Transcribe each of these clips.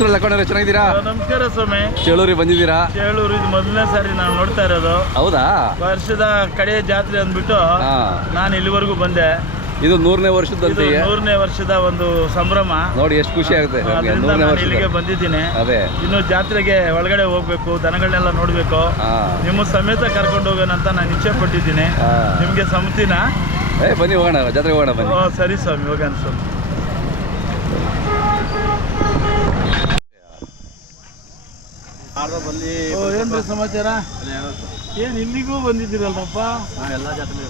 ನಮಸ್ಕಾರ ಲಕ್ಕಣ್ಣವ್ರೆ ಚೆನ್ನಾಗಿದ್ದೀರಾ? ನಮಸ್ಕಾರ ಸ್ವಾಮಿ. ಚೇಳೂರಿಗೆ ಬಂದಿದ್ದೀರಾ? ಚೇಳೂರು ಇದು ಮೊದಲನೇ ಸಾರಿ ನಾನು ನೋಡ್ತಾ ಇರೋದು. ಹೌದಾ? ವರ್ಷದ ಕಡೆಯ ಜಾತ್ರೆ ಅಂದ್ಬಿಟ್ಟು ನಾನು ಇಲ್ಲಿವರೆಗೂ ಬಂದೆ. ಇದು ನೂರನೇ ವರ್ಷದ ವರ್ಷದಂತೆ ನೂರನೇ ವರ್ಷದ ಒಂದು ಸಂಭ್ರಮ. ನೋಡಿ ಎಷ್ಟು ಖುಷಿ ಆಗುತ್ತೆ ಇಲ್ಲಿಗೆ ಬಂದಿದ್ದೀನಿ. ಅದೇ. ಇನ್ನು ಜಾತ್ರೆಗೆ ಒಳಗಡೆ ಹೋಗ್ಬೇಕು ದನಗಳನ್ನೆಲ್ಲ ನೋಡ್ಬೇಕು. ನಿಮ್ಮ ಸಮೇತ ಕರ್ಕೊಂಡು ಹೋಗೋಣ ಅಂತ ನಾನು ಇಚ್ಛೆ ಪಟ್ಟಿದ್ದೀನಿ. ನಿಮ್ಗೆ ಸಮ್ಮತಿನ ಏ ಬನ್ನಿ ಹೋಗೋಣ ಜಾತ್ರೆಗೆ ಹೋಗೋಣ ಬನ್ನಿ. ಓ ಸರಿ ಸ್ವಾಮಿ ಹೋಗೋಣ ಸ್ವಾಮಿ. ಏನ್ರಿ ಸಮಾಚಾರ? ಏನ್ ಇಲ್ಲಿಗೂ ಬಂದಿದ್ದೀರಲ್ಲಪ್ಪ? ಎಲ್ಲ ಜಾತ್ರೆ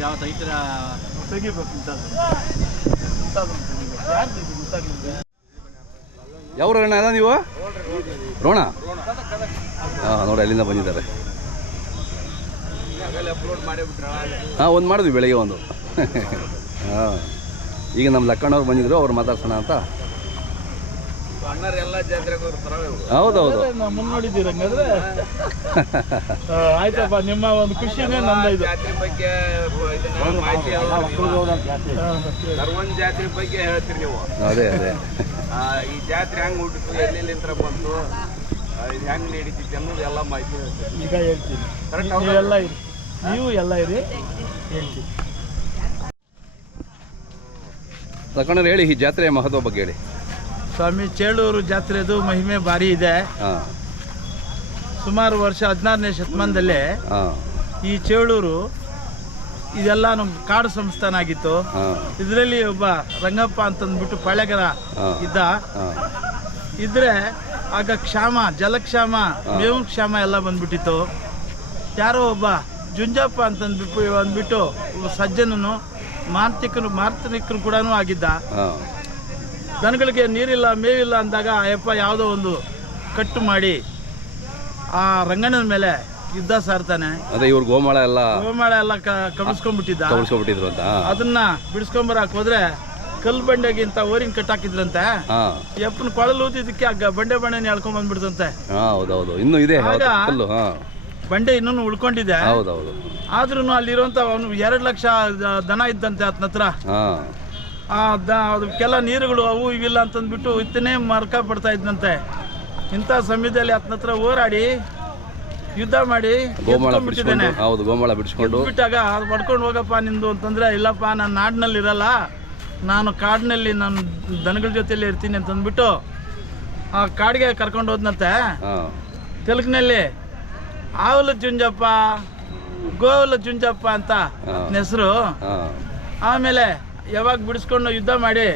ಯಾವತ್ತು ಐತರ ತೆಗಿಬೇಕು. ಯಾವ ಅಣ್ಣ ಅದ ನೀವು? ರೋಣ? ಹಾಂ ನೋಡಿ ಅಲ್ಲಿಂದ ಬಂದಿದ್ದಾರೆ. ಹಾಂ ಒಂದು ಮಾಡಿದ್ವಿ ಬೆಳಿಗ್ಗೆ ಒಂದು. ಹಾಂ. ಈಗ ನಮ್ಮ ಲಕ್ಕಣ್ಣವ್ರು ಬಂದಿದ್ರು ಅವ್ರು ಮಾತಾಡ್ಸೋಣ ಅಂತ. ಹೌದೌದು. ಮುನ್ನೋಡಿದ್ದೀರಿ ಹಂಗಾದ್ರೆ. ಆ, ಆಯ್ತಪ್ಪ ನಿಮ್ಮ ಒಂದು ಖುಷಿನೇ ನಂದ ಇದು. ಸರ್ವನ್ ಜಾತ್ರೆ. ಬಗ್ಗೆ ಹೇಳ್ತೀರಿ ನೀವು. ಅದೇ ಅದೇ. ಆ, ಈ ಜಾತ್ರೆ ಹೆಂಗ್ ಹುಟ್ಟಿತು ಎಲ್ಲೆಲ್ಲಿಂದ ಬಂತು ಇದು ಹೆಂಗ್ ನಡೀತಿತ್ತು ಅನ್ನೋದು ಎಲ್ಲ ಮಾಹಿತಿ ಹೇಳ್ತೀರಿ. ಈಗ ಹೇಳ್ತೀನಿ. ಕರೆಕ್ಟ್ ನೀವು ಎಲ್ಲ ಇರಿ. ನೀವು ಎಲ್ಲ ಇರಿ. ಹೇಳ್ತೀನಿ. ತಕೊಂಡ್ರೆ ಹೇಳಿ ಈ ಜಾತ್ರೆಯ ಮಹತ್ವ ಬಗ್ಗೆ ಹೇಳಿ. ಸ್ವಾಮಿ ಚೇಳೂರು ಜಾತ್ರೆದು ಮಹಿಮೆ ಭಾರಿ ಇದೆ. ಸುಮಾರು ವರ್ಷ ಹದಿನಾರನೇ ಶತಮಾನದಲ್ಲೇ ಈ ಚೇಳೂರು ಇದೆಲ್ಲ ನಮ್ಮ ಕಾಡು ಸಂಸ್ಥಾನ ಆಗಿತ್ತು. ಇದರಲ್ಲಿ ಒಬ್ಬ ರಂಗಪ್ಪ ಅಂತಂದ್ಬಿಟ್ಟು ಪಾಳ್ಯಗಾರ ಇದ್ದ. ಇದ್ರೆ ಆಗ ಕ್ಷಾಮ ಜಲಕ್ಷಾಮ ಮೇವು ಕ್ಷಾಮ ಎಲ್ಲ ಬಂದ್ಬಿಟ್ಟಿತ್ತು. ಯಾರೋ ಒಬ್ಬ ಜುಂಜಪ್ಪ ಅಂತಂದ್ಬಿಟ್ಟು ಅಂದ್ಬಿಟ್ಟು ಸಜ್ಜನನು ಮಾಂತ್ರಿಕನು ಮಾರ್ತನಿಕನು ಕೂಡ ಆಗಿದ್ದ. ದನಗಳಿಗೆ ನೀರಿಲ್ಲ ಮೇವಿಲ್ಲ ಅಂದಾಗ ಅಯ್ಯಪ್ಪ ಯಾವುದೋ ಒಂದು ಕಟ್ಟು ಮಾಡಿ ಆ ರಂಗಣ್ಣನ ಮೇಲೆ ಯುದ್ಧ ಸಾರ್ತಾನೆ. ಅದೇ ಇವ್ರು ಗೋಮಾಳ ಎಲ್ಲ ಗೋಮಾಳ ಎಲ್ಲ ಕಬಿಸ್ಕೊಂಡ್ಬಿಟ್ಟಿದ್ದ ಅಂತ. ಅದನ್ನ ಬಿಡಿಸ್ಕೊಂಬರಕ್ ಹೋದ್ರೆ ಕಲ್ ಬಂಡೆಗಿಂತ ಓರಿನ ಕಟ್ಟಾಕಿದ್ರಂತೆ. ಹಾಕಿದ್ರಂತೆ ಯಪ್ಪನ ಕೊಳಲು ಊದಿದ್ದಕ್ಕೆ ಆ ಬಂಡೆ ಬಂಡೆನ ಎಳ್ಕೊಂಡ್ ಬಂದ್ಬಿಡ್ತಂತೆ. ಇನ್ನು ಹೌದೌದು. ಇನ್ನೂ ಇದೆ ಬಂಡೆ ಇನ್ನೂ ಉಳ್ಕೊಂಡಿದೆ. ಹೌದೌದು. ಆದ್ರೂ ಅಲ್ಲಿರುವಂತ ಅವನು ಎರಡು ಲಕ್ಷ ದನ ಇದ್ದಂತೆ ಆತನ ಹತ್ರ. ಅದಕ್ಕೆಲ್ಲ ನೀರುಗಳು ಅವು ಇವಿಲ್ಲ ಅಂತಂದ್ಬಿಟ್ಟು ಇತ್ತನೇ ಮರ್ಕ ಪಡ್ತಾ ಇದ್ನಂತೆ. ಇಂಥ ಸಮಯದಲ್ಲಿ ಆತನ ಹತ್ರ ಹೋರಾಡಿ ಯುದ್ಧ ಮಾಡಿ ಗೋಮಾಳ ಬಿಡಿಸ್ಕೊಂಡು ಹೌದು ಗೋಮಾಳ ಬಿಡಿಸ್ಕೊಂಡು. ಬಿಟ್ಟಾಗ ಹೊಡ್ಕೊಂಡು ಹೋಗಪ್ಪ ನಿಂದು ಅಂತಂದ್ರೆ ಇಲ್ಲಪ್ಪ ನಾನು ನಾಡಿನಲ್ಲಿ ಇರಲ್ಲ ನಾನು ಕಾಡಿನಲ್ಲಿ ನಾನು ದನಗಳ ಜೊತೆಯಲ್ಲಿ ಇರ್ತೀನಿ ಅಂತಂದ್ಬಿಟ್ಟು ಆ ಕಾಡಿಗೆ ಕರ್ಕೊಂಡು ಹೋದ್ನಂತೆ. ತೆಲುಗಿನಲ್ಲಿ ಆವಲ ಜುಂಜಪ್ಪ ಗೋವಲ ಜುಂಜಪ್ಪ ಅಂತ. ಹೆಸರು ಆಮೇಲೆ ಯಾವಾಗ ಬಿಡಿಸ್ಕೊಂಡು ಯುದ್ಧ ಮಾಡಿ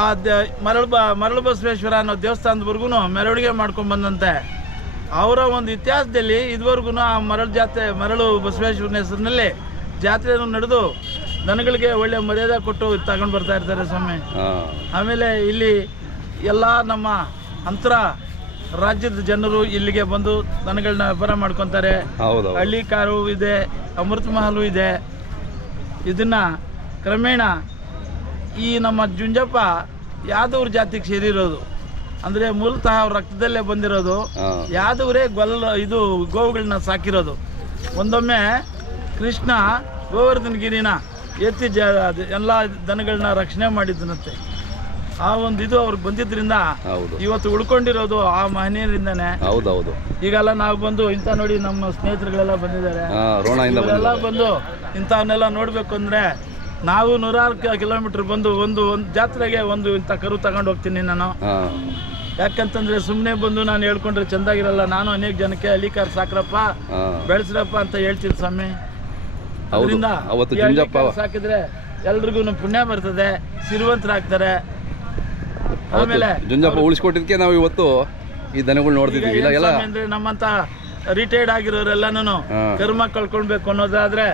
ಆ ದ ಮರಳು ಬ ಮರಳು ಬಸವೇಶ್ವರ ಅನ್ನೋ ದೇವಸ್ಥಾನದವರೆಗೂ ಮೆರವಣಿಗೆ ಮಾಡ್ಕೊಂಡು ಬಂದಂತೆ. ಅವರ ಒಂದು ಇತಿಹಾಸದಲ್ಲಿ ಇದುವರೆಗೂ ಆ ಮರಳು ಜಾತ್ರೆ ಮರಳು ಬಸವೇಶ್ವರನ ಹೆಸರಿನಲ್ಲಿ ಜಾತ್ರೆಯನ್ನು ನಡೆದು ದನಗಳಿಗೆ ಒಳ್ಳೆ ಮರ್ಯಾದೆ ಕೊಟ್ಟು ತಗೊಂಡು ಬರ್ತಾ ಇರ್ತಾರೆ ಸ್ವಾಮಿ. ಆಮೇಲೆ ಇಲ್ಲಿ ಎಲ್ಲ ನಮ್ಮ ಅಂತರ ರಾಜ್ಯದ ಜನರು ಇಲ್ಲಿಗೆ ಬಂದು ದನಗಳನ್ನ ವ್ಯಾಪಾರ ಮಾಡ್ಕೊತಾರೆ. ಹಳ್ಳಿ ಕಾರು ಇದೆ ಅಮೃತ ಮಹಲು ಇದೆ. ಇದನ್ನ ಕ್ರಮೇಣ ಈ ನಮ್ಮ ಜುಂಜಪ್ಪ ಯಾದವ್ರ ಜಾತಿಗೆ ಸೇರಿರೋದು. ಅಂದ್ರೆ ಮೂಲತಃ ಅವ್ರ ರಕ್ತದಲ್ಲೇ ಬಂದಿರೋದು. ಯಾದವರೇ ಗೊಲ್ಲ ಇದು ಗೋವುಗಳನ್ನ ಸಾಕಿರೋದು. ಒಂದೊಮ್ಮೆ ಕೃಷ್ಣ ಗೋವರ್ಧನಗಿರಿನ ಎತ್ತಿ ಜ ಎಲ್ಲ ದನಗಳನ್ನ ರಕ್ಷಣೆ ಮಾಡಿದ್ದನಂತೆ. ಆ ಒಂದು ಇದು ಅವ್ರು ಬಂದಿದ್ರಿಂದ ಇವತ್ತು ಉಳ್ಕೊಂಡಿರೋದು ಆ ಮಹನೀಯರಿಂದಾನೆ. ಹೌದೌದು. ಈಗೆಲ್ಲ ನಾವು ಬಂದು ಇಂಥ ನೋಡಿ ನಮ್ಮ ಸ್ನೇಹಿತರುಗಳೆಲ್ಲ ಬಂದಿದ್ದಾರೆ. ಬಂದು ಇಂಥವನ್ನೆಲ್ಲ ನೋಡ್ಬೇಕು ಅಂದ್ರೆ ನಾವು ನೂರಾರು ಕಿಲೋಮೀಟರ್ ಬಂದು ಒಂದು ಒಂದು ಜಾತ್ರೆಗೆ ಒಂದು ಇಂಥ ಕರು ತಗೊಂಡು ಹೋಗ್ತೀನಿ ನಾನು. ಯಾಕಂತಂದ್ರೆ ಸುಮ್ಮನೆ ಬಂದು ನಾನು ಹೇಳ್ಕೊಂಡ್ರೆ ಚೆಂದಾಗಿರಲ್ಲ ನಾನು ಅನೇಕ ಜನಕ್ಕೆ ಅಲಿಕಾರ್ ಸಾಕ್ರಪ್ಪ ಬೆಳೆಸ್ರಪ್ಪ ಅಂತ ಹೇಳ್ತೀನಿ ಸ್ವಾಮಿ. ಅವರಿಂದ ಸಾಕಿದ್ರೆ ಎಲ್ರಿಗೂ ಪುಣ್ಯ ಬರ್ತದೆ ಸಿರಿವಂತರಾಗ್ತಾರೆ ಆಮೇಲೆ ಜುಂಜಪ್ಪ ಉಳಿಸ್ಕೊಟ್ಟಿದ್ಕೆ ನಾವು ಇವತ್ತು ಈ ದನಗಳು ನೋಡ್ತಿದ್ವಿ ಇಲ್ಲ ಅಂದ್ರೆ ನಮ್ಮಂತ ರಿಟೈರ್ಡ್ ಆಗಿರೋರೆಲ್ಲನೂ. ಕರ್ಮ ಕಳ್ಕೊಳ್ಬೇಕು ಅನ್ನೋದಾದ್ರೆ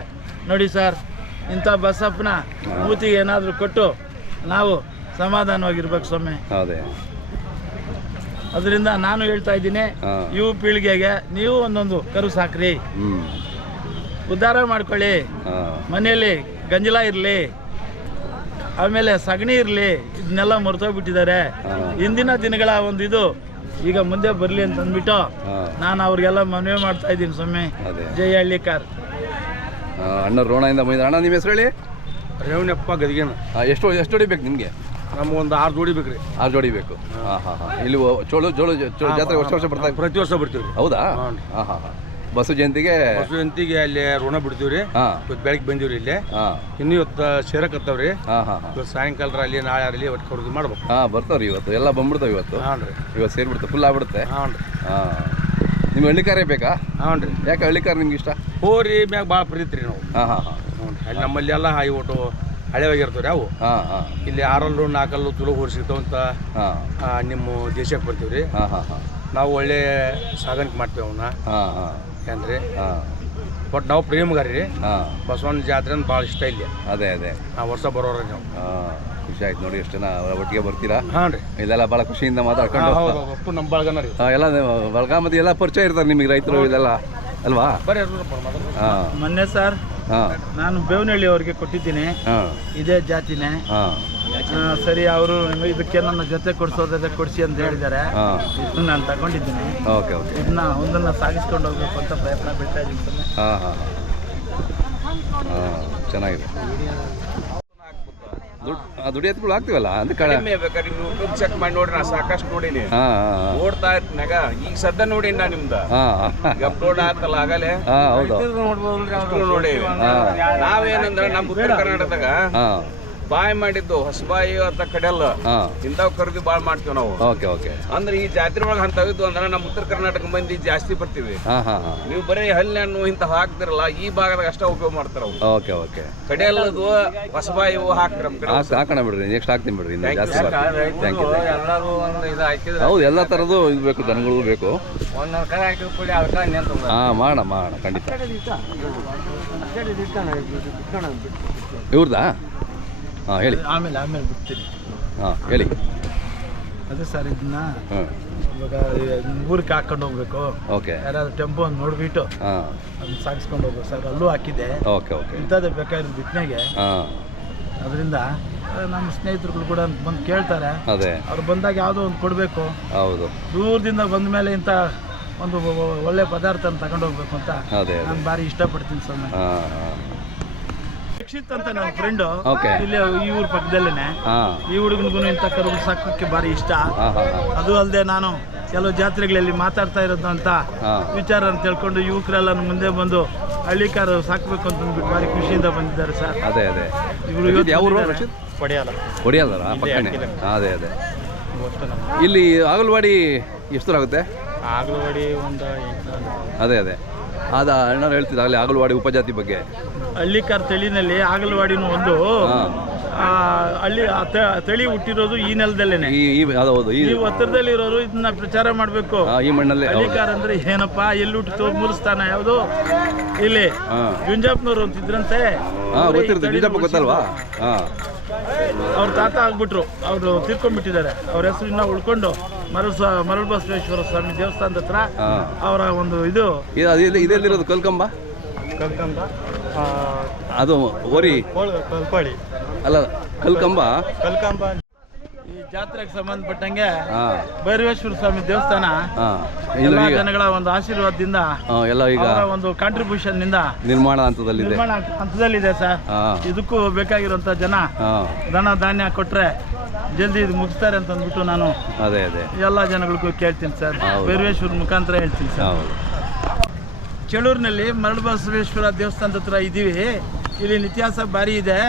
ನೋಡಿ ಸರ್ ಇಂಥ ಬಸಪ್ಪನ ಮೂತಿಗೆ ಏನಾದರೂ ಕೊಟ್ಟು ನಾವು ಸಮಾಧಾನವಾಗಿರ್ಬೇಕು ಸ್ವಾಮಿ. ಅದೇ ಅದರಿಂದ ನಾನು ಹೇಳ್ತಾ ಇದ್ದೀನಿ ಇವು ಪೀಳಿಗೆಗೆ ನೀವು ಒಂದೊಂದು ಕರು ಸಾಕ್ರಿ. ಉದ್ಧಾರ ಮಾಡ್ಕೊಳ್ಳಿ. ಮನೆಯಲ್ಲಿ ಗಂಜಲ ಇರಲಿ ಆಮೇಲೆ ಸಗಣಿ ಇರಲಿ ಇದನ್ನೆಲ್ಲ ಮರ್ತೋಗ್ಬಿಟ್ಟಿದ್ದಾರೆ. ಹಿಂದಿನ ಇಂದಿನ ದಿನಗಳ ಒಂದು ಇದು ಈಗ ಮುಂದೆ ಬರಲಿ ಅಂತ ಅಂದ್ಬಿಟ್ಟು ನಾನು ಅವ್ರಿಗೆಲ್ಲ ಮನವಿ ಮಾಡ್ತಾ ಇದ್ದೀನಿ ಸ್ವಾಮಿ. ಜೈ ಹಳ್ಳಿಕಾರ್. ಅಣ್ಣ ರೋಣದಿಂದ ಬಂದಿದ್ದಾರೆ. ಅಣ್ಣ ನಿಮ್ಮ ಹೆಸರು ಹೇಳಿ? ರೇವಣಪ್ಪ ಗದಿಗೆನ. ಎಷ್ಟು ಎಷ್ಟು ಹೊಡಿಬೇಕು ನಿಮಗೆ? ನಮಗೊಂದು ಆರು ಜೋಡಿ ಬೇಕ್ರಿ. ಆರು ಜೋಡಿ ಬೇಕು. ಹಾಂ. ಹಾಂ ಹಾಂ ಇಲ್ಲಿ ಚೋಳು ಜೋಳು ಚೋಳು ಜಾತ್ರೆ ವರ್ಷ ವರ್ಷ ಬರ್ತಾ ಪ್ರತಿ ವರ್ಷ ಬರ್ತೀವಿ ರೀ ಹೌದಾ? ಹಾಂ. ಹಾಂ ಹಾಂ ಬಸವ ಜಯಂತಿಗೆ ಬಸವ ಜಯಂತಿಗೆ ಅಲ್ಲಿ ಋಣ ಬಿಡ್ತೀವಿ ರೀ ಹಾಂ. ಇವತ್ತು ಬೆಳಗ್ಗೆ ಬಂದೀವಿ ಇಲ್ಲಿ. ಹಾಂ. ಇನ್ನು ಇವತ್ತು ಸೇರಕತ್ತಾವ್ರಿ ಹಾಂ ಹಾಂ ಹಾಂ. ಇವತ್ತು ಸಾಯಂಕಾಲ ಅಲ್ಲಿ ನಾಳೆ ಅಲ್ಲಿ ಒಟ್ಟು ಖರೀದಿ ಮಾಡ್ಬೇಕು. ಹಾಂ ಬರ್ತಾವ್ರಿ ಇವತ್ತು. ಎಲ್ಲ ಬಂದ್ಬಿಡ್ತಾವೆ ಇವತ್ತು. ಹಾಂ ರೀ. ಇವತ್ತು ಸೇರಿಬಿಡುತ್ತೆ ಫುಲ್ ಆಗ್ಬಿಡುತ್ತೆ. ಹಾಂ ರೀ. ಹಾಂ. ನಿಮ್ಗೆ ಹಳ್ಳಿಕಾರೇ ಬೇಕಾ? ಹಾಂ ರೀ. ಯಾಕೆ ಹಳ್ಳಿಕಾರ ನಿಮ್ಗೆ ಇಷ್ಟ? ಹೋರಿ ಮ್ಯಾಗ ಭಾಳ ಪ್ರೀತಿ ರೀ ನಾವು. ಹಾಂ ಅಲ್ಲಿ ನಮ್ಮಲ್ಲಿ ಎಲ್ಲ ಹೈ ಒಟ್ಟು ಹಳೆವಾಗಿರ್ತವ್ರಿ ಅವು. ಹಾಂ ಹಾಂ. ಇಲ್ಲಿ ಆರಲ್ಲು ನಾಲ್ಕಲ್ಲು ತುಳು ಹೋರಿ ಸಿಗ್ತಾವಂತ ಆ, ನಿಮ್ಮ ದೇಶಕ್ಕೆ ಬರ್ತೀವಿ ರೀ ಹಾಂ ಹಾಂ ಹಾಂ. ನಾವು ಒಳ್ಳೆ ಸಾಗಾಣಿಕೆ ಮಾಡ್ತೇವೆ ಅವನ್ನ ಹಾಂ ಹಾಂ. ಹಾಂ. ಒಟ್ಟು ನಾವು ಪ್ರೇಮಗಾರಿ ರೀ ಹಾಂ. ಬಸವಣ್ಣ ಜಾತ್ರೆ ಅಂತ ಭಾಳ ಇಷ್ಟ ಇಲ್ಲಿ. ಅದೇ ಅದೇ. ಆ ವರ್ಷ ಬರೋರ ನಾವು. ಹಾಂ ಖುಷಿ ಆಯ್ತು ನೋಡಿ ಎಷ್ಟು ಜನ ಒಟ್ಟಿಗೆ ಬರ್ತೀರಾ. ಹಾಂ ರೀ. ಇದೆಲ್ಲ ಭಾಳ ಖುಷಿಯಿಂದ ಮಾತಾಡ್ಕೊಂಡು. ಒಟ್ಟು ನಮ್ಮ ಬಳಗನ ರೀ ಹಾಂ ಎಲ್ಲ ಬಳಗಾಮದಿ ಎಲ್ಲ ಪರಿಚಯ ಇರ್ತಾರೆ ನಿಮಗೆ ರೈತರು ಇದೆಲ್ಲ ಅಲ್ವಾ. ಹಾಂ. ಮೊನ್ನೆ ಸರ್ ಹಾಂ. ನಾನು ಬೇವನಹಳ್ಳಿ ಅವ್ರಿಗೆ ಕೊಟ್ಟಿದ್ದೀನಿ. ಹಾಂ. ಇದೇ ಜಾತಿನೇ. ಹಾಂ. ಆ, ಸರಿ ಅವರು ಇದಕ್ಕೆ ನನ್ನ ಜೊತೆ ಕೊಡಿಸೋದ್ರೆ ಕೊಡಿಸಿ ಅಂತ ಹೇಳಿದ್ದಾರೆ. ಹಾಂ. ಇದನ್ನ ನಾನು ತಗೊಂಡಿದ್ದೀನಿ. Okay okay. ಇದನ್ನ ಒಂದನ್ನ ಸಾಗಿಸ್ಕೊಂಡು ಹೋಗ್ಬೇಕು ಅಂತ ಪ್ರಯತ್ನ ಬಿಡ್ತಾ ಇದ್ದೀನಿ ಹಾಂ ಹಾಂ. ಹಾಂ ಚೆನ್ನಾಗಿದೆ. ದುಡಿ ಎತ್ಗಳು ಆಗ್ತೀವಲ್ಲ ಅಂದ್ರೆ ಕಡೆ ಕಡಿಮೆ ಬೇಕಾದ್ರೆ ನೀವು ಯೂಟ್ಯೂಬ್ ಚೆಕ್ ಮಾಡಿ ನೋಡ್ರಿ ನಾ ಸಾಕಷ್ಟು ನೋಡೀನಿ. ಹಾ ನೋಡ್ತಾ ಇರ್ತೀನಾಗ ಈಗ. ಸದ್ದ ನೋಡಿ ನಾ ನಿಮ್ದ. ಹಾ ಅಪ್ಲೋಡ್ ಆತಲ್ಲ ಆಗಲೇ. ಹಾ ಹೌದು. ಅಷ್ಟು ನೋಡಿ ನಾವೇನಂದ್ರ ನಮ್ಮ ಉತ್ತರ ಕರ್ನಾಟಕದಾಗ ಹಾಂ. ಬಾಯಿ ಮಾಡಿದ್ದು ಹೊಸಬಾಯಿ ಅಂತ ಕಡೆಲ್ಲ ಹಾಂ. ಇಂಥವ್ ಖರೀದಿ ಭಾಳ ಮಾಡ್ತೀವಿ ನಾವು. Okay okay. ಅಂದ್ರೆ ಈ ಜಾತ್ರೆ ಒಳಗೆ ಅಂತವಿದ್ದು ಅಂದ್ರೆ ನಮ್ಮ ಉತ್ತರ ಕರ್ನಾಟಕ ಮಂದಿ ಜಾಸ್ತಿ ಬರ್ತೀವಿ. ಹಾಂ ಹಾಂ ಹಾಂ. ನೀವು ಬರೀ ಹಲ್ಲಿ ಹಣ್ಣು ಇಂತ ಹಾಕ್ತಿರಲ್ಲ ಈ ಭಾಗದಾಗ ಅಷ್ಟ ಉಪಯೋಗ ಮಾಡ್ತಾರ ಅವು ಓಕೆ ಓಕೆ. ಕಡೆಯಲ್ಲದು ಹೊಸಬಾಯಿ ಹಾಕ್ತಿರ ಹಾಕೋಣ ಬಿಡ್ರಿ ನೆಕ್ಸ್ಟ್ ಹಾಕ್ತೀನಿ ಬಿಡ್ರಿ ಜಾಸ್ತಿ ಥ್ಯಾಂಕ್ ಯು ಎಲ್ಲರೂ ಒಂದು ಇದು ಹಾಕಿದ್ರೆ ಹೌದು ಎಲ್ಲ ಥರದ್ದು ಇದು ಬೇಕು ದನಗಳು ಬೇಕು. ಒಂದೊಂದು ಕಡೆ ಹಾಕಿದ ಕೂಡಿ ಅದಕ್ಕೆ ನಿಂತು ಹಾಂ ಮಾಡೋಣ ಮಾಡೋಣ ಖಂಡಿತ. ಇವ್ರದಾ? ಹಾಂ ಹೇಳಿ. ಆಮೇಲೆ ಆಮೇಲೆ ಬಿಡ್ತೀನಿ. ಹಾಂ ಹೇಳಿ. ಅದೇ ಸರ್ ಇದನ್ನ ಇವಾಗ ಊರಿಗೆ ಹಾಕೊಂಡು ಹೋಗ್ಬೇಕು. ಓಕೆ. ಯಾರಾದ್ರೂ ಟೆಂಪೋ ಒಂದು ನೋಡ್ಬಿಟ್ಟು ಅದನ್ನ ಸಾಗಿಸ್ಕೊಂಡು ಹೋಗ್ಬೇಕು ಸರ್. ಅಲ್ಲೂ ಹಾಕಿದೆ ಓಕೆ ಓಕೆ. ಇಂಥದ್ದೇ ಬೇಕಾದ್ರೆ ಬಿಟ್ನೆಗೆ. ಅದರಿಂದ ನಮ್ಮ ಸ್ನೇಹಿತರುಗಳು ಕೂಡ ಬಂದು ಕೇಳ್ತಾರೆ. ಅದೇ. ಅವ್ರು ಬಂದಾಗ ಯಾವುದೋ ಒಂದು ಕೊಡಬೇಕು. ಹೌದು. ದೂರದಿಂದ ಬಂದ ಮೇಲೆ ಇಂಥ ಒಂದು ಒಳ್ಳೆ ಪದಾರ್ಥ ತಗೊಂಡು ಹೋಗ್ಬೇಕು ಅಂತ ನಾನು ಭಾರಿ ಇಷ್ಟಪಡ್ತೀನಿ ಸರ್. ರಕ್ಷಿತ್ ಅಂತ ನನ್ನ ಫ್ರೆಂಡ್ ಓಕೆ ಇಲ್ಲಿ ಈ ಊರ್ ಪಕ್ಕದಲ್ಲೇನೆ. ಹಾಂ. ಈ ಹುಡುಗನಿಗೂ ಇಂಥ ಕರುಗಳು ಸಾಕೋಕ್ಕೆ ಭಾರಿ ಇಷ್ಟ. ಹಾಂ ಹಾಂ ಹಾಂ. ಅದು ಅಲ್ಲದೆ ನಾನು ಕೆಲವು ಜಾತ್ರೆಗಳಲ್ಲಿ ಮಾತಾಡ್ತಾ ಇರೋದು ಅಂತ ಹಾಂ. ವಿಚಾರ ಅಂತ ಹೇಳ್ಕೊಂಡು ಯುವಕರೆಲ್ಲ ಮುಂದೆ ಬಂದು ಹಳ್ಳಿಕಾರು ಸಾಕ್ಬೇಕು ಅಂತ ಅಂದ್ಬಿಟ್ಟು ಭಾರಿ ಖುಷಿಯಿಂದ ಬಂದಿದ್ದಾರೆ ಸರ್. ಅದೇ ಅದೇ. ಇವರು ರಕ್ಷಿತ್ ಯಾವ ಊರು ಬಂದಿದ್ದಾರೆ. ರಕ್ಷಿತ್ ಪಡೆಯಲ್ಲ ಹೊಡಿಯಲ್ದಾರ ಪಕ್ಕನೆ. ಅದೇ ಅದೇ. ಇಲ್ಲಿ ಆಗಲ್ವಾಡಿ ಎಷ್ಟು ದೂರ ಆಗುತ್ತೆ? ಆಗಲವಾಡಿ ಒಂದು ಅದೇ ಅದೇ. ಅದ ಅಣ್ಣವ್ರು ಹೇಳ್ತಿದ್ದ ಆಗಲೇ ಆಗಲವಾಡಿ ಉಪಜಾತಿ ಬಗ್ಗೆ. ಹಳ್ಳಿಕಾರ್ ತಳಿನಲ್ಲಿ ಆಗಲವಾಡಿನೂ ಒಂದು ಆ, ಹಳ್ಳಿ ಆ ತ- ತಳಿ ಹುಟ್ಟಿರೋದು ಈ ನೆಲದಲ್ಲೇನೆ. ಈ ಈ ಅದು ಹೌದು ಈ ಈ ಒತ್ತರದಲ್ಲಿರೋರು ಇದನ್ನ ಪ್ರಚಾರ ಮಾಡಬೇಕು. ಆ, ಈ ಮಣ್ಣಲ್ಲಿ ಹೌದು. ಹಳ್ಳಿಕಾರ್ ಅಂದ್ರೆ ಏನಪ್ಪ ಎಲ್ಲಿ ಹುಟ್ಟಿತು ಮೂಲ ಸ್ಥಾನ ಯಾವುದು? ಇಲ್ಲಿ ಹಾಂ. ಗುಂಜಾಪ್ನವ್ರು ಅಂತ ಇದ್ರಂತೆ ಹಾಂ ಗೊತ್ತಿರುತ್ತೆ ಗೊತ್ತಲ್ವಾ? ಹಾಂ. ಅವ್ರ ತಾತ ಆಗ್ಬಿಟ್ರು ಅವರು ತೀರ್ಕೊಂಡ್ಬಿಟ್ಟಿದ್ದಾರೆ. ಅವ್ರ ಹೆಸರು ಇನ್ನ ಉಳ್ಕೊಂಡು. ಮರಳ ಮರಳ ಬಸವೇಶ್ವರ ಸ್ವಾಮಿ ದೇವಸ್ಥಾನದ ಹತ್ರ ಅವರ ಒಂದು ಇದು. ಇದು ಅದು ಇದೆಲ್ಲಿರೋದು ಕಲ್ಕಂಬ? ಅದು ಓರಿ? ಕಲ್ಪಾಡಿ. ಅಲ್ಲ ಕಲ್ಕಂಬ? ಕಲ್ಕಾಂಬ ಜಾತ್ರೆಗೆ ಸಂಬಂಧಪಟ್ಟಂಗೆ ಭೈರವೇಶ್ವರ ಸ್ವಾಮಿ ದೇವಸ್ಥಾನ. ಎಲ್ಲ ಜನಗಳ ಒಂದು ಆಶೀರ್ವಾದದಿಂದ ಎಲ್ಲ ಈಗ ಅವರ ಒಂದು ಕಾಂಟ್ರಿಬ್ಯೂಷನ್ನಿಂದ ನಿರ್ಮಾಣ ಹಂತದಲ್ಲಿದೆ. ನಿರ್ಮಾಣ ಹಂತದಲ್ಲಿದೆ ಸರ್. ಇದಕ್ಕೂ ಬೇಕಾಗಿರುವಂತ ಜನ ದನ ಧನ ಧಾನ್ಯ ಕೊಟ್ರೆ ಜಲ್ದಿ ಇದು ಮುಗಿಸ್ತಾರೆ ಅಂತ ಅಂದ್ಬಿಟ್ಟು ನಾನು ಅದೇ ಅದೇ. ಎಲ್ಲ ಜನಗಳಿಗೂ ಕೇಳ್ತೀನಿ ಸರ್. ಭೈರವೇಶ್ವರ ಮುಖಾಂತರ ಹೇಳ್ತೀನಿ ಸರ್. ಚಳೂರಿನಲ್ಲಿ ಮರಳಬಸವೇಶ್ವರ ದೇವಸ್ಥಾನದ ಹತ್ರ ಇದ್ದೀವಿ. ಇಲ್ಲಿನ ಇತಿಹಾಸ ಭಾರಿ ಇದೆ.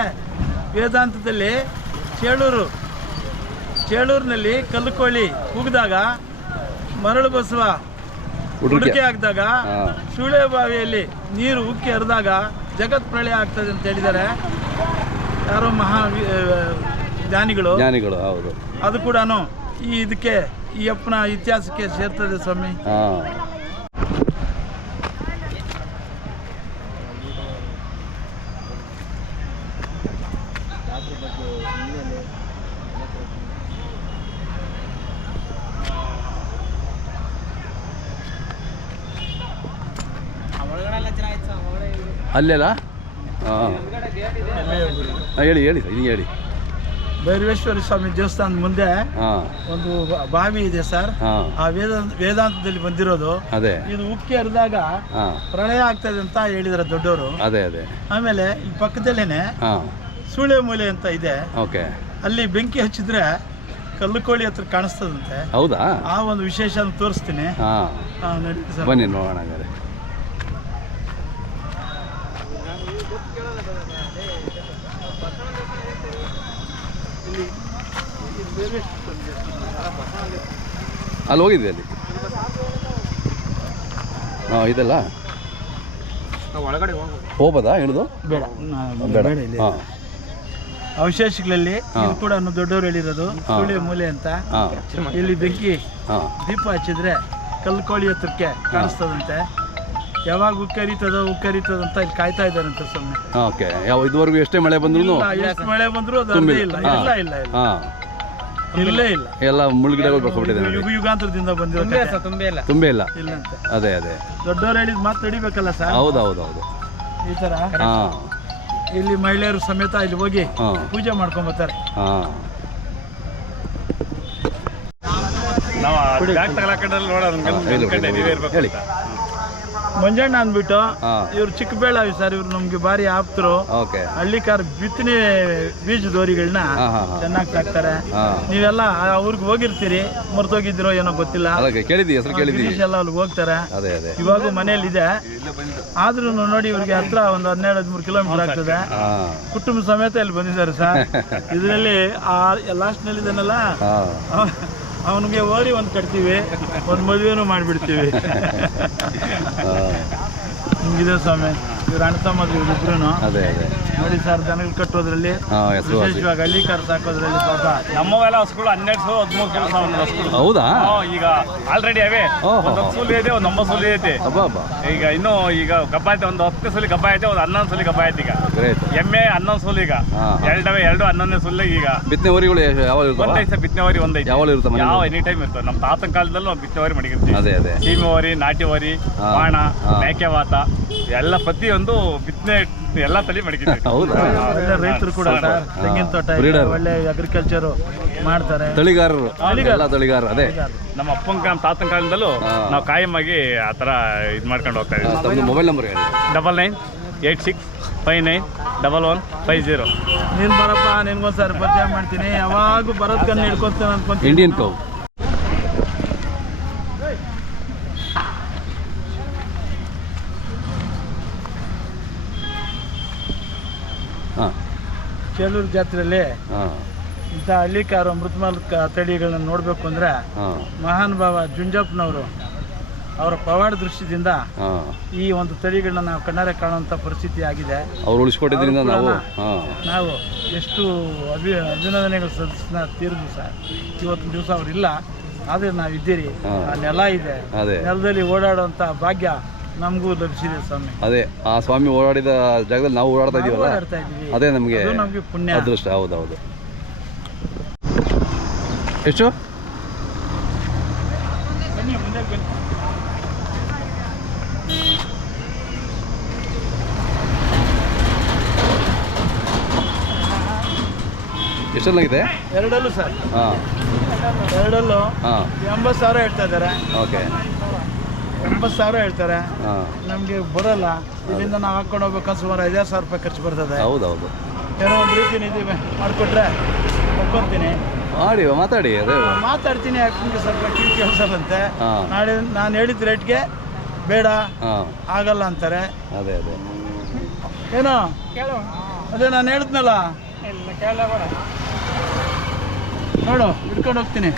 ವೇದಾಂತದಲ್ಲಿ ಚೇಳೂರು ಚೇಳೂರಿನಲ್ಲಿ ಕಲ್ಲುಕೋಳಿ ಕೂಗಿದಾಗ ಮರಳು ಬಸವ ಉಡುಕೆ ಹಾಕಿದಾಗ ಸುಳೆ ಬಾವಿಯಲ್ಲಿ ನೀರು ಉಕ್ಕಿ ಹರಿದಾಗ ಜಗತ್ ಪ್ರಳಯ ಆಗ್ತದೆ ಅಂತ ಹೇಳಿದ್ದಾರೆ. ಯಾರೋ ಮಹಾ ಜ್ಞಾನಿಗಳು. ಜ್ಞಾನಿಗಳು ಹೌದು. ಅದು ಕೂಡ ಈ ಇದಕ್ಕೆ ಈ ಅಪ್ಪನ ಇತಿಹಾಸಕ್ಕೆ ಸೇರ್ತದೆ ಸ್ವಾಮಿ ಹಾಂ ಅಲ್ಲೆಲ್ಲ? ಹಾಂ ಹೇಳಿ ಹೇಳಿ ಸರ್ ಹಿಂಗೆ ಹೇಳಿ. ಭೈರವೇಶ್ವರ ಸ್ವಾಮಿ ದೇವಸ್ಥಾನದ ಮುಂದೆ ಒಂದು ಬಾವಿ ಇದೆ ಸರ್. ಆ. ವೇದಾಂತ ವೇದಾಂತದಲ್ಲಿ ಬಂದಿರೋದು. ಅದೇ. ಇದು ಉಕ್ಕಿ ಹರಿದಾಗ ಪ್ರಳಯ ಆಗ್ತದೆ ಅಂತ ಹೇಳಿದ್ರೆ ದೊಡ್ಡವರು. ಅದೇ ಅದೇ. ಆಮೇಲೆ ಈ ಪಕ್ಕದಲ್ಲೇನೆ ಸೂಳೆ ಮೂಲೆ ಅಂತ ಇದೆ. ಓಕೆ. ಅಲ್ಲಿ ಬೆಂಕಿ ಹಚ್ಚಿದ್ರೆ ಕಲ್ಲು ಕೋಳಿ ಹತ್ರ ಕಾಣಿಸ್ತದಂತೆ. ಹೌದಾ? ಆ ಒಂದು ವಿಶೇಷ ತೋರಿಸ್ತೀನಿ. ಬನ್ನಿ ನೋಡೋಣ ಅಲ್ಲಿ ಹೋಗಿದ್ದೆ ಅಲ್ಲಿ. ಹಾಂ ಇದೆಲ್ಲ? ಒಳಗಡೆ ಹೋಗ್ಬೋದು ಹಿಡಿದು ಬೇಡ. ಹಾಂ. ಅವಶೇಷಗಳಲ್ಲಿ ಇದು ಕೂಡ ದೊಡ್ಡವರು ಹೇಳಿರೋದು ಸುಳಿ ಮೂಲೆ ಅಂತ. ಇಲ್ಲಿ ಬೆಂಕಿ ದೀಪ ಹಚ್ಚಿದ್ರೆ ಕಲ್ಲು ಕೋಳಿ ಹತ್ರಕ್ಕೆ ಕಾಣಿಸ್ತದಂತೆ. ಯಾವಾಗ ಉಕ್ಕರಿತದ ಉಕ್ಕರಿತದ ಅಂತ ಇಲ್ಲಿ ಕಾಯ್ತಾ ಇದ್ದಾರಂತೆ ಸುಮ್ಮನೆ ಓಕೆ ಯಾವ ಇದುವರೆಗೂ ಎಷ್ಟೇ ಮಳೆ ಬಂದ್ರೂ ಎಷ್ಟು ಮಳೆ ಬಂದ್ರು ಅದು. ಇಲ್ಲ ಇಲ್ಲ ಇಲ್ಲ ಇಲ್ಲ. ಹಾಂ. ಇಲ್ಲೇ ಇಲ್ಲ. ಎಲ್ಲ ಮುಳುಗಿಡಗಳು ಹೋಗಿ ಯುಗ ಯುಗಾಂತರದಿಂದ ಬಂದಿರೋ ಕಥೆ. ತುಂಬೇ ಇಲ್ಲ ತುಂಬೇ ಇಲ್ಲ ಇಲ್ಲಂತೆ ಅದೇ ಅದೇ. ದೊಡ್ಡವ್ರು ಹೇಳಿದ್ ಮಾತು ನಡಿಬೇಕಲ್ಲ ಸರ್? ಹೌದು ಹೌದು ಹೌದು ಈ ತರ? ಹಾಂ. ಇಲ್ಲಿ ಮಹಿಳೆಯರು ಸಮೇತ ಇಲ್ಲಿ ಹೋಗಿ ಹಾಂ. ಪೂಜೆ ಮಾಡ್ಕೊಂಡ್ ಬರ್ತಾರೆ. ಹಾಂ. ನಾವು ಬ್ಯಾಗ್ ತಗೊಳಕಂಡ್ರಲ್ಲಿ ನೋಡೋಣ ಹೇಳಿ ಮಂಜಣ್ಣ ಅಂದ್ಬಿಟ್ಟು ಇವ್ರು ಚಿಕ್ಕಬೇಳಾವಿ ಸರ್ ಇವ್ರು ನಮ್ಗೆ ಭಾರಿ ಆಪ್ತರು. ಹಳ್ಳಿಕಾರ್ ಬಿತ್ತನೆ ಬೀಜ ದೋರಿಗಳನ್ನ ಚೆನ್ನಾಗಿ ಸಾಕ್ತಾರೆ. ನೀವೆಲ್ಲ ಅವ್ರಿಗೆ ಹೋಗಿರ್ತೀರಿ ಮರ್ತೋಗಿದ್ರೋ ಏನೋ ಗೊತ್ತಿಲ್ಲ. ಎಲ್ಲ ಅಲ್ಲಿ ಹೋಗ್ತಾರೆ. ಇವಾಗ ಮನೇಲಿ ಇದೆ. ಆದ್ರೂ ನೋಡಿ ಇವ್ರಿಗೆ ಹತ್ರ ಒಂದು ಹನ್ನೆರಡು ಹದಿಮೂರು ಕಿಲೋಮೀಟರ್ ಆಗ್ತದೆ. ಕುಟುಂಬ ಸಮೇತ ಇಲ್ಲಿ ಬಂದಿದ್ದಾರೆ ಸರ್ ಇದರಲ್ಲಿ ಆ ಲಾಸ್ಟ್ನಲ್ಲಿ ಇದನ್ನೆಲ್ಲ ಹಾಂ. ಅವನಿಗೆ ಓರಿ ಒಂದು ಕಟ್ತೀವಿ ಒಂದು ಮದುವೆನೂ ಮಾಡಿಬಿಡ್ತೀವಿ. ಹಿಂಗಿದೆ ಸ್ವಾಮಿ. ಇವ್ರು ಅಣ್ಣ ತಮ್ಮ ಇವ್ರಿಬ್ರು ಅದೇ ಅದೇ. ನೋಡಿ ಸರ್ ದನಗಳು ಕಟ್ಟೋದ್ರಲ್ಲಿ ಹಾಂ ವಿಶೇಷವಾಗಿ ಹಳ್ಳಿ ಕಾರ್ ಹಾಕೋದ್ರಲ್ಲಿ ಪಾಪ ನಮ್ಮವೆಲ್ಲ ಹಸುಗಳು ಹನ್ನೆರಡು ಸಾವಿರ ಹದಿಮೂರು ಸಾವಿರ ಸಾವಿರ ಹಸುಗಳು. ಹೌದಾ? ಈಗ ಆಲ್ರೆಡಿ ಅವೇ. ಓಹೋ. ಒಂದು ಸುಲಿ ಇದೆ ಒಂದು ಒಂಬತ್ತು ಸುಲಿ ಐತೆ. ಈಗ ಇನ್ನು ಈಗ ಕಬ್ಬ ಐತೆ ಒಂದು ಹತ್ತು ಸುಲಿ ಕಬ್ಬ ಐತೆ ಒಂದು ಹನ್ನೊಂದು ಸುಲಿ ಕಬ್ಬ ಐತೆ ಈಗ. ಗ್ರೇಟ್ ಎಮ್ಮೆ ಹನ್ನೊಂದು ಸುಲಿ ಈಗ. ಹಾ. ಎರಡವೇ ಎರಡು ಹನ್ನೊಂದನೇ ಸುಲಿ ಈಗ. ಬಿತ್ತನೆ ಊರಿಗಳು ಯಾವಾಗ ಇರ್ತಾವ ಒಂದೈತೆ ಬಿತ್ತನೆವರಿ ಒಂದೈತೆ ಯಾವಾಗ ಇರುತ್ತೆ ಮನೆ ಯಾವ ಎನಿ ಟೈಮ್ ಇರ್ತದೆ ನಮ್ಮ ತಾತನ ಕಾಲದಲ್ಲೂ ನಾವು ಬಿತ್ತನೆವರಿ ಮಡಗಿರ್ತೀವಿ ಅದೇ ಅದೇ. ಸೀಮೆ ವರಿ ನಾಟಿ ವರಿ ಹಾ. ಬಾಣ ಹಾ. ಮೇಕೆವಾತ ಎಲ್ಲ ಪ್ರತಿಯೊಂದು ಬಿತ್ತನೆ ಎಲ್ಲ ತಲೆ ಮಡಗಿದ್ದೀವಿ ಹೌದಾ? ಒಳ್ಳೆ ರೈತರು ಕೂಡ ಸರ್ ತೆಂಗಿನ ತೋಟ ಇದೆ, Breeder. ಒಳ್ಳೆ ಅಗ್ರಿಕಲ್ಚರ್ ಮಾಡ್ತಾರೆ. ತಳಿಗಾರರು. ಎಲ್ಲ ತಳಿಗಾರರು ಅದೇ. ನಮ್ಮ ಅಪ್ಪನ ನಮ್ಮ ತಾತನ ಕಾಲದಲ್ಲೂ. ನಾವು ಕಾಯಮಾಗಿ ಆ ಥರ ಇದು ಮಾಡ್ಕೊಂಡು ಹೋಗ್ತಾ ಇದ್ದೀವಿ. ತಮ್ಮದು ಮೊಬೈಲ್ ನಂಬರ್ ಹೇಳಿ. Double nine eight six five nine double one five zero. ನೀನ್ ಬರಪ್ಪ ನಿನ್ಗೊಂದ್ಸಾರಿ ಪರಿಚಯ ಮಾಡ್ತೀನಿ. ಯಾವಾಗೂ ಬರೋದ್ ಕಣ್ಣು ಹಿಡ್ಕೊತಾನೆ ಅನ್ಕೊಂತೀನಿ ಇಂಡಿಯನ್ ಕೌ ಚೇಲೂರು ಜಾತ್ರೆಯಲ್ಲಿ ಇಂಥ ಹಳ್ಳಿಕಾರ ಮೃತಮಲ್ ತಳಿಗಳನ್ನ ನೋಡಬೇಕು ಅಂದ್ರೆ ಮಹಾನುಭಾವ ಮಹಾನ್ ಭಾವ ಜುಂಜಪ್ಪನವರು ಅವರ ಪವಾಡ ದೃಶ್ಯದಿಂದ ಈ ಒಂದು ತಳಿಗಳನ್ನ ನಾವು ಕಣ್ಣಾರೆ ಕಾಣುವಂಥ ಪರಿಸ್ಥಿತಿ ಆಗಿದೆ. ಅವ್ರು ಉಳಿಸ್ಕೊಟ್ಟಿದ್ರಿಂದ ನಾವು ನಾವು ಎಷ್ಟು ಅಭಿ ಅಭಿನಂದನೆಗಳು ಸದಸ್ಯ ತೀರಿದ್ವಿ ಸರ್. ಇವತ್ತಿನ ದಿವಸ ಅವ್ರಿಲ್ಲ ಆದರೆ ನಾವು ಇದ್ದೀರಿ ಆ ನೆಲ ಇದೆ. ನೆಲದಲ್ಲಿ ಓಡಾಡುವಂಥ ಭಾಗ್ಯ ನಮಗೂ ಲಭಿಸಿದೆ ಸ್ವಾಮಿ. ಅದೇ ಆ ಸ್ವಾಮಿ ಓಡಾಡಿದ ಜಾಗದಲ್ಲಿ ನಾವು ಓಡಾಡ್ತಾ ಇದೀವಲ್ಲ? ಓಡಾಡ್ತಾ ಇದ್ದೀವಿ ಅದೇ ನಮಗೆ ಅದು ನಮಗೆ ಪುಣ್ಯ. ಅದೃಷ್ಟ ಹೌದೌದು. ಹೌದು ಎಷ್ಟು? ಬನ್ನಿ ಮುಂದೆ ಬನ್ನಿ. ಎಷ್ಟೊಂದಾಗಿದೆ ಎರಡಲ್ಲೂ ಸರ್. ಹಾಂ. ಎರಡಲ್ಲೂ ಹಾಂ. ಎಂಬತ್ತು ಸಾವಿರ ಹೇಳ್ತಾ ಇದ್ದಾರೆ. ಓಕೆ. ಎಂಬತ್ತು ಸಾವಿರ ಹೇಳ್ತಾರೆ. ಹಾಂ. ನಮಗೆ ಬರಲ್ಲ. ಇಲ್ಲಿಂದ ನಾವು ಹಾಕೊಂಡು ಹೋಗ್ಬೇಕಂತ ಸುಮಾರು ಐದಾರು ಸಾವಿರ ರೂಪಾಯಿ ಖರ್ಚು ಬರ್ತದೆ. ಹೌದು ಹೌದು ಏನೋ ಒಂದು ರೀತಿ ನಿಧಿ ಮಾಡಿಕೊಟ್ರೆ ಒಪ್ಕೊಂತೀನಿ ಮಾಡಿ ಮಾತಾಡಿ ಅದೇ. ಮಾತಾಡ್ತೀನಿ. ಯಾಕೆ ಸ್ವಲ್ಪ ಕಿವಿ ಕೇಳಿಸಲ್ಲಂತೆ ನಾಳೆ ನಾನು ಹೇಳಿದ ರೇಟ್ಗೆ ಬೇಡ. ಆಗಲ್ಲ ಅಂತಾರೆ. ಅದೇ ಅದೇ. ಏನೋ? ಅದೇ ನಾನು ಹೇಳಿದ್ನಲ್ಲ. ನೋಡು ಹಿಡ್ಕೊಂಡು ಹೋಗ್ತೀನಿ.